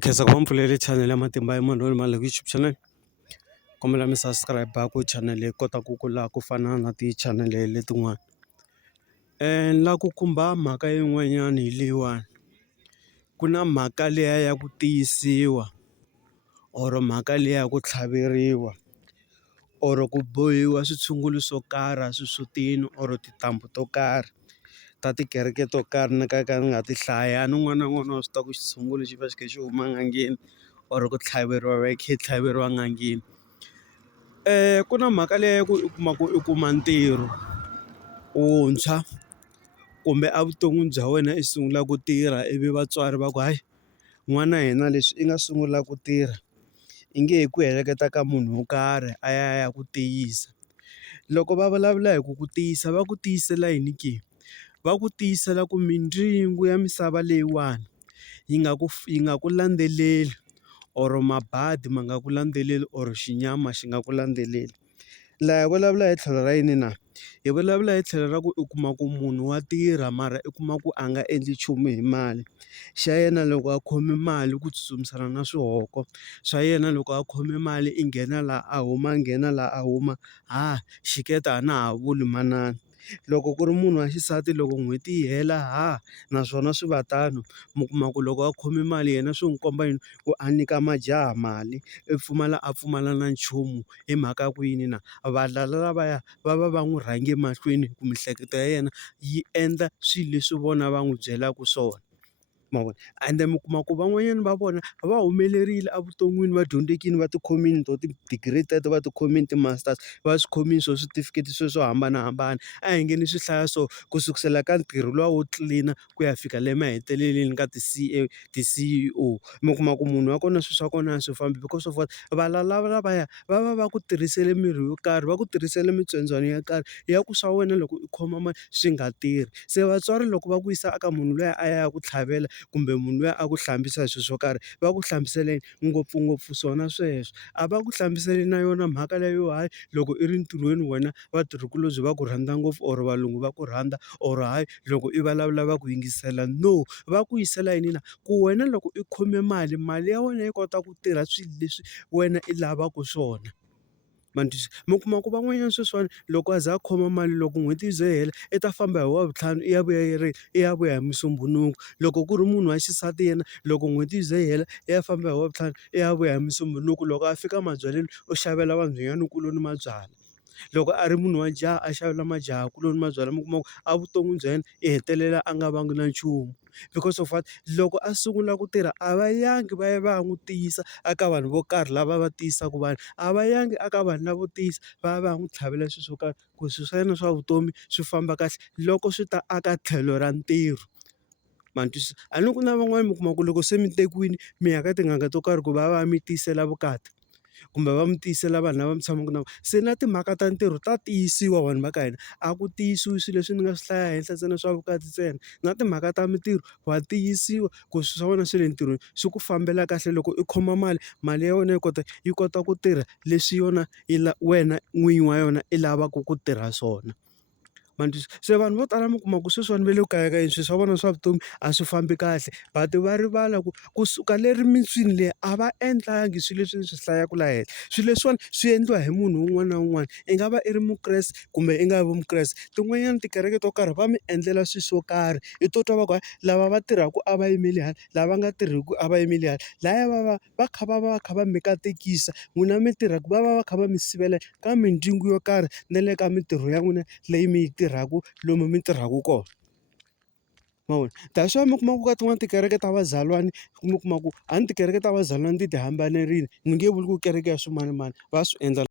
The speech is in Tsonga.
Khensa ku va mpfuleli channel ya Matimba ya Munhu Mali YouTube channel kombela mi subscribe ku channel leyi kotaku ku laha ku fana na ti-channel letin'wana la ku khumba mhaka yin'wanyana hi leyiwani ku na mhaka liya ya ku tiyisiwa or mhaka liya ya ku tlhaveriwa or ku bohiwa switshungulo swo karhi swisutini or tintambu to karhi ta tikereke to karhi ni ka ni nga ti hlaya ni un'wana na un'wana wa swi tiva ku xitshungulo xi va xi kha xi huma n'angeni or ku tlhaveriwa va yi kha yi tlhaveriwa n'angeni ku na mhaka leyi ya ku u kuma ku i kuma ntirho wuntshwa kumbe evuton'wini bya wena i sungula ku tirha ivi vatswari va ku hayi n'wana wa hina leswi i nga sungula ku tirha i nge he ku heleketa ka munhu wo karhi a ya ku tiyisa loko va vulavula hi ku tiyisa va ku tiyisela yini ke va ku tiyisela ku mindyangu ya misava leyiwani yi nga ku landzeleli or mabadi ma nga ku landzeleli or xinyama xi nga ku landzeleli laha hi vulavula hi tlhelo ra yini na hi vulavula hi tlhelo ra ku u kuma ku munhu wa tirha mara i kuma ku a nga endli nchumu hi mali xa yena loko a khome mali ku tsutsumisana na swihoko swa yena loko a khome mali i nghena laha a huma nghena laha a huma xiketa a na ha vuli manana loko ku ri munhu wa xisati loko n'hweti yi hela naswona swi va tano mi kuma ku loko a khome mali yena swi n'wi komba yini ku a nyika majaha mali a pfumala na nchumu hi mhaka ya ku yini na valala lavaya va va va n'wi rhange mahlweni ku miehleketo ya yena yi endla swilo leswi vona va n'wi byelaka swona ma vona ende mi kuma ku van'wanyana va vona va humelerile evuton'wini va dyondzekile va tikhomini to ti-degree teto va tikhomini ti-masters va swi khomini swo switifiketi swo hambanahambana a hi nge ni swi hlaya so ku sukusela ka ntirho luwa wo tlilina ku ya fika le maheteleleni ka ti-CEO mi kuma ku munhu wa kona swilo swa kona a swi fambi because of what valala lavaya va va va ku tirhisele mirhi yo karhi va ku tirhisele mitsondzwana yo karhi ya ku swa wena loko i khoma mali swi nga tirhi se vatswari loko va ku yisa aka munhu loyi a ya ku tlhavela kumbe munhu luya a ku hlambisa hi swilo swo karhi va ku hlambisele ngopfungopfu swona sweswo a va ku hlambiseli na yona mhaka leyo hayi loko i ri ntirhweni wena vatirhikulobye va ku rhandza ngopfu or valungu va ku rhandza or hayi loko i vulavula va ku yingisela no va ku yisela yini na ku wena loko i khome mali ya wena yi kota ku tirha swilo leswi wena i lavaka swona ma twisisa mi kuma ku van'wanyana sweswiwani loko a za a khoma mali loko n'hweti yi ze yi hela i ta famba hi wavuntlhanu i ya vuya i ya vuya hi musumbhunuku loko ku ri munhu wa xisati yena loko n'hweti yi ze yi hela i ya famba hi wavuntlhanu i ya vuya hi musumbhunuku loko a fika mabyaleni u xavela vanhwanyana kuloni mabyala loko a ri munhu wa jaha a xavela majaha kuloni mabyala mi kuma ku evuton'wini bya yena i hetelela a nga vangi na nchumu because of what loko a sungula ku tirha a va yangi va ya va ya n'wi tiyisa eka vanhu vo karhi lava va tiyisaka vanhu a va yangi aka vanhu lavo tiyisa va ya va ya n'wi tlhavela swilo swo karhi ku swilo swa yena swa vutomi swi famba kahle loko swi ta aka tlhelo ra ntirho ma twisisa a ni ku na van'wani mi kuma ku loko se mi tekiwile mi ya ka tin'anga to karhi ku va mi tiyisela vukati kumbe va mi tiyisela vanhu lava mi tshamaka na vona se na timhaka ta ntirho ta tiyisiwa vanhu va ka hina a ku tiyisiwi swilo leswi ni nga swi hlaya henhla ntsena swa vukati ntsena na timhaka ta mintirho wa tiyisiwa ku swilo swa wena swi le ntirhweni swi ku fambela kahle loko i khoma mali ya wena yi kota ku tirha leswi yona wena n'winyi wa yona i lavaka ku tirha swona ma twisisa se vanhu vo tala mi kuma ku sweswiwani va le ku kayakayeni swilo swa vona swa vutomi a swi fambi kahle but va rivala ku kusuka leri mitswini leyi a va endlangi swilo leswi ni swi hlayaka laha henhla swilo leswiwani swi endliwa hi munhu un'wana na un'wana i nga va i ri mukreste kumbe i nga vi mukreste tin'wanyana tikereke to karhi va mi endlela swilo swo karhi i to twa va ku lava va tirhaka a va yimeli hala lava nga tirhiki a va yimeli hala lahaya va kha va mi katekisa n'wina mi tirhaka va va kha va mi sivela ka mindyangu yo karhi na le ka mintirho ya n'wina leyi mi yi tirhaka lomu mi tirhaka kona ma vona that's why mi kuma ku ka tin'wani tikereke ta vazalwana mi kuma ku a ni tikereke ta vazalwana ti hambanerile ni nge vuli ku kereke ya swimanimani va swi endla.